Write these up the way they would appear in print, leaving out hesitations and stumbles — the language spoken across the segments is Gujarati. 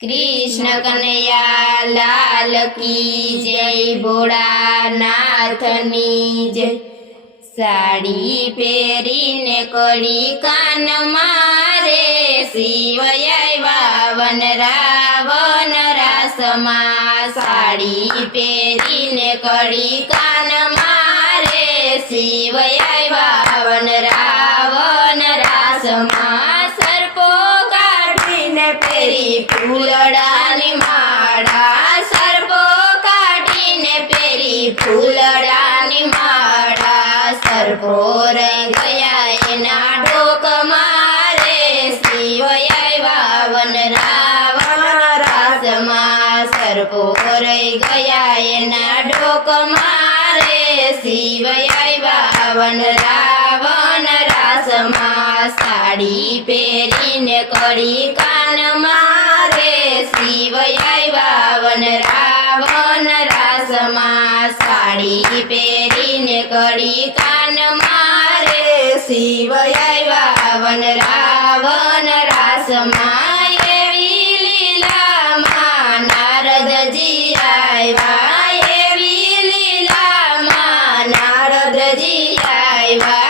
कृष्ण कन्हैया लाल की जय, भोळानाथनी जय। साड़ी पेरीने कड़ी कान मारे, शिव आव्या वन रावण रासमा। साड़ी पेरीने कड़ी कान मारे, शिव आव्या वन रावण रासमा। सर्पो काढीने पेरी फूलडानी माळा, सर्पो काढीने पेरी फूलडानी माळा। सर्पो रही गया एना ढोक मारे, शिव आव्या वन रावण रासमा। सर्पो रही गया एना ढोक मारे, शिव आव्या वन रावण रासमा। साड़ी पेरीने कड़ी कान मारे, शिव आव्या वन रावण रासमा। साड़ी पेरीने कड़ी कान मारे, शिव आव्या वन रावण रासमा। एवी लीला मां नारदजी आव्या, एवी लीला मां नारदजी आव्या।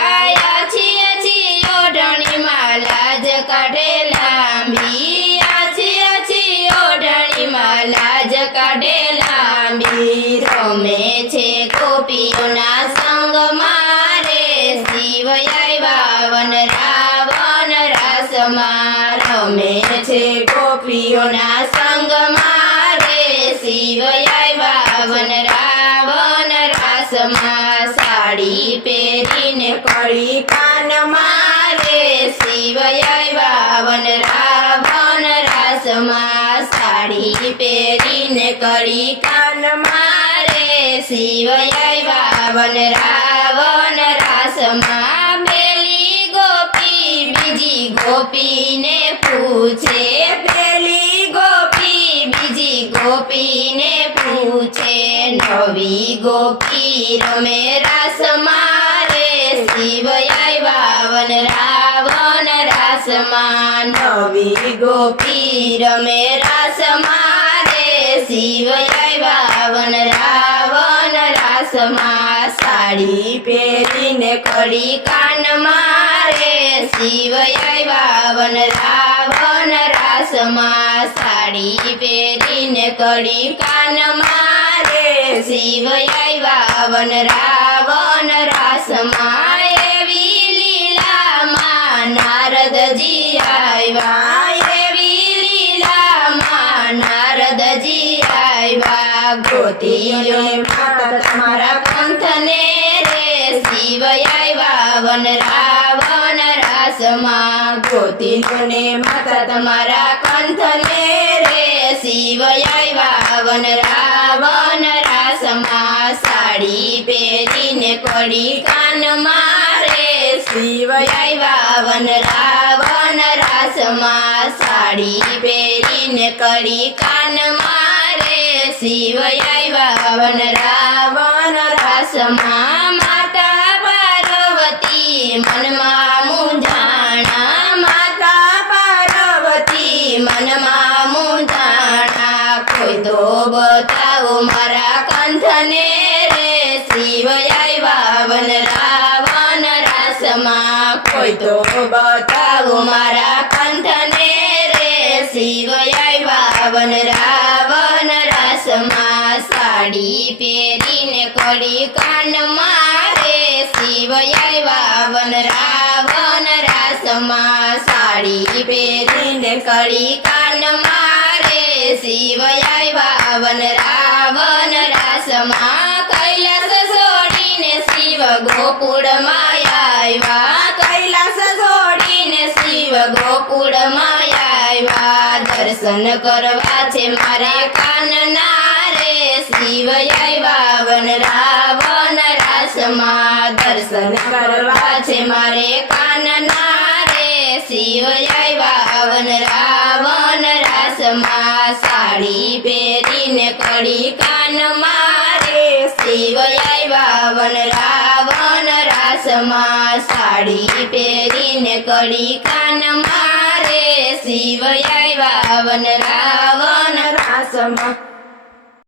आછી આછી ઓઢણીમાં લાજ કાઢે લાંબી, આછી આછી ઓઢણીમાં લાજ કાઢે લાંબી। રમે છે ગોપીઓના સંગ મારે, શિવ આવ્યા વન રાવણ રાસમાં। રમે છે ગોપીઓના સંગ મારે, શિવ આવ્યા વન રાવણ રાસમાં। સાડી પહેરીને કડી કાન મારે, શિવ આવ્યા વન રાવણ રાસમાં। સાડી પહેરીને કડી કાન મારે, શિવ આવ્યા વન રાવણ રાસમાં। પેલી ગોપી બીજી ગોપીને પૂછે, પેલી ગોપી બીજી ગોપીને પૂછે। નવી ગોપી રમે રાસ મારે, શિવ આવ્યા વન રાવણ રાસમાં। નવી ગોપી રમે રાસ મારે, શિવ આવ્યા વન રાવણ રાસમાં। સાડી પહેરીને કડી કાન મારે, શિવ આવ્યા વન રાવણ રાસમાં। સાડી પહેરીને કડી કાન મારે, શિવ આવ્યા વન રાવણ રાસમાં। એવી લીલા માं નારદજી આવ્યા, એવી લીલા માं નારદજી આવ્યા। ગોતીઓ માતા તમારા કંઠને રે, શિવ આવ્યા વન રાવણ રાસમાં। ગોતીઓને માતા તમારા કંઠને રે, શિવ આવ્યા વન રાવણ રાસમાં। સાડી પહેરીને કડી કાન મારે, શિવ આવ્યા વન રાવણ રાસમાં। સાડી પહેરીને કડી કાન મારે, શિવ આવ્યા વન રાવણ રાસમાં। માતા પાર્વતી મનમાં મૂંઝાણા, માતા પાર્વતી મનમાં મૂંઝાણા। કોઈ તો બતાવો મારા કંઠને રે, શિવ આવ્યા વન રાવણ રાસમાં। કોઈ તો બતાવો મારા કંઠને રે, શિવ આવ્યા વન રાવણ રાસમાં। સાડી પહેરીને કડી કાન મારે, શિવ આવ્યા વન રાવણ રાસમાં। સાડી પહેરીને કડી કાન મારે, શિવ આવ્યા વન રાવણ રાસમાં। કૈલાસ છોડીને શિવ ગોકુળમાં આવ્યા, કૈલાસ છોડીને શિવ ગોકુળમાં આવ્યા। દર્શન કરવા છે મારે કાનના રે, શિવ આવ્યા વન રાવણ રાસમાં। દર્શન કરવા છે મારે કાનના રે, શિવ આવ્યા વન રાવણ રાસમાં। સાડી પહેરીને કડી કાન મારે, શિવ આવ્યા વન રાવણ રાસમાં। સાડી પહેરીને કડી કાન મારે, શિવ આવ્યા વન રાવણ રાસમાં